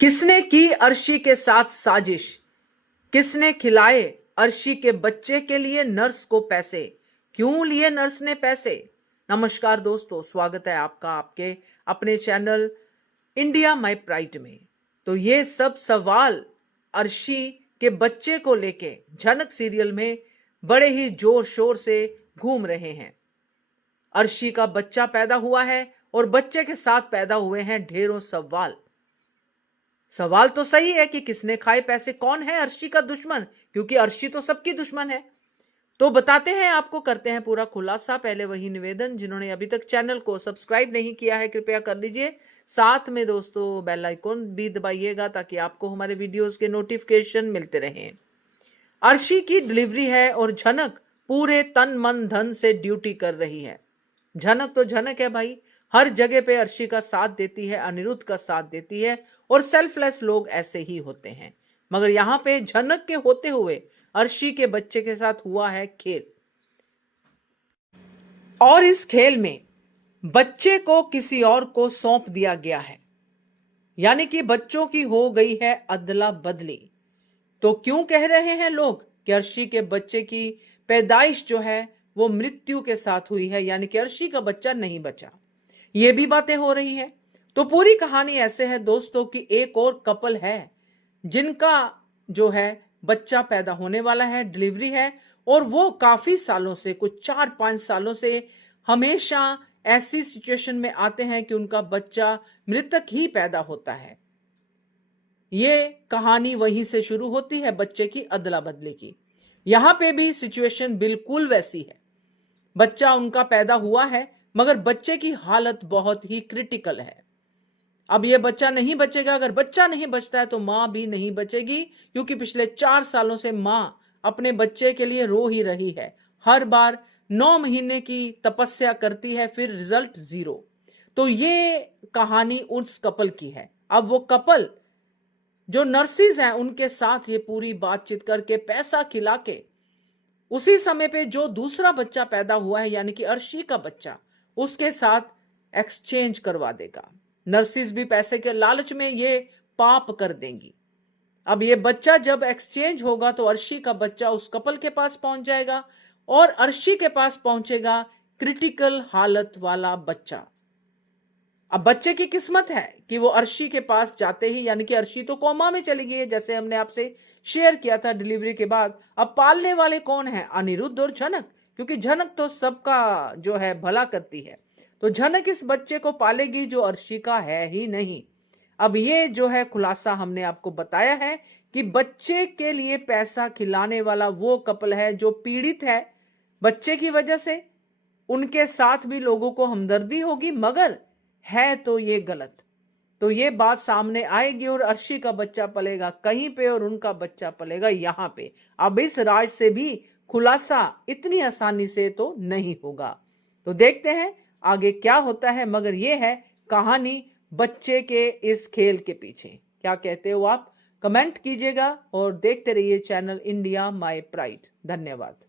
किसने की अर्शी के साथ साजिश? किसने खिलाए अर्शी के बच्चे के लिए नर्स को पैसे? क्यों लिए नर्स ने पैसे? नमस्कार दोस्तों, स्वागत है आपका आपके अपने चैनल इंडिया माय प्राइड में। तो ये सब सवाल अर्शी के बच्चे को लेके झनक सीरियल में बड़े ही जोर शोर से घूम रहे हैं। अर्शी का बच्चा पैदा हुआ है और बच्चे के साथ पैदा हुए हैं ढेरों सवाल। सवाल तो सही है कि किसने खाए पैसे, कौन है अर्शी का दुश्मन, क्योंकि अर्शी तो सबकी दुश्मन है। तो बताते हैं आपको, करते हैं पूरा खुलासा। पहले वही निवेदन, जिन्होंने अभी तक चैनल को सब्सक्राइब नहीं किया है कृपया कर लीजिए। साथ में दोस्तों बेल आइकॉन भी दबाइएगा ताकि आपको हमारे वीडियोस के नोटिफिकेशन मिलते रहें। अर्शी की डिलीवरी है और झनक पूरे तन मन धन से ड्यूटी कर रही है। झनक तो झनक है भाई, हर जगह पे अर्शी का साथ देती है, अनिरुद्ध का साथ देती है और सेल्फलेस लोग ऐसे ही होते हैं। मगर यहां पे झनक के होते हुए अर्शी के बच्चे के साथ हुआ है खेल, और इस खेल में बच्चे को किसी और को सौंप दिया गया है, यानी कि बच्चों की हो गई है अदला बदली। तो क्यों कह रहे हैं लोग कि अर्शी के बच्चे की पैदाइश जो है वो मृत्यु के साथ हुई है, यानी कि अर्शी का बच्चा नहीं बचा, ये भी बातें हो रही हैं। तो पूरी कहानी ऐसे है दोस्तों कि एक और कपल है जिनका जो है बच्चा पैदा होने वाला है, डिलीवरी है, और वो काफी सालों से, कुछ 4-5 सालों से हमेशा ऐसी सिचुएशन में आते हैं कि उनका बच्चा मृतक ही पैदा होता है। ये कहानी वहीं से शुरू होती है, बच्चे की अदला बदली की। यहां पे भी सिचुएशन बिल्कुल वैसी है। बच्चा उनका पैदा हुआ है मगर बच्चे की हालत बहुत ही क्रिटिकल है। अब ये बच्चा नहीं बचेगा, अगर बच्चा नहीं बचता है तो मां भी नहीं बचेगी, क्योंकि पिछले 4 सालों से मां अपने बच्चे के लिए रो ही रही है। हर बार 9 महीने की तपस्या करती है, फिर रिजल्ट 0। तो ये कहानी उस कपल की है। अब वो कपल जो नर्सिस हैं उनके साथ ये पूरी बातचीत करके, पैसा खिला के, उसी समय पे जो दूसरा बच्चा पैदा हुआ है यानी कि अर्शी का बच्चा, उसके साथ एक्सचेंज करवा देगा। नर्सिस भी पैसे के लालच में ये पाप कर देंगी। अब ये बच्चा जब एक्सचेंज होगा तो अर्शी का बच्चा उस कपल के पास पहुंच जाएगा और अर्शी के पास पहुंचेगा क्रिटिकल हालत वाला बच्चा। अब बच्चे की किस्मत है कि वो अर्शी के पास जाते ही, यानी कि अर्शी तो कोमा में चली गई है जैसे हमने आपसे शेयर किया था डिलीवरी के बाद। अब पालने वाले कौन है? अनिरुद्ध और झनक, क्योंकि झनक तो सबका जो है भला करती है। तो झनक इस बच्चे को पालेगी जो अर्शी का है ही नहीं। अब ये जो है खुलासा हमने आपको बताया है कि बच्चे के लिए पैसा खिलाने वाला वो कपल है जो पीड़ित है बच्चे की वजह से। उनके साथ भी लोगों को हमदर्दी होगी, मगर है तो ये गलत। तो ये बात सामने आएगी और अर्शी का बच्चा पलेगा कहीं पे और उनका बच्चा पलेगा यहां पे। अब इस राज से भी खुलासा इतनी आसानी से तो नहीं होगा। तो देखते हैं आगे क्या होता है, मगर ये है कहानी बच्चे के इस खेल के पीछे। क्या कहते हो आप? कमेंट कीजिएगा और देखते रहिए चैनल इंडिया माय प्राइड। धन्यवाद।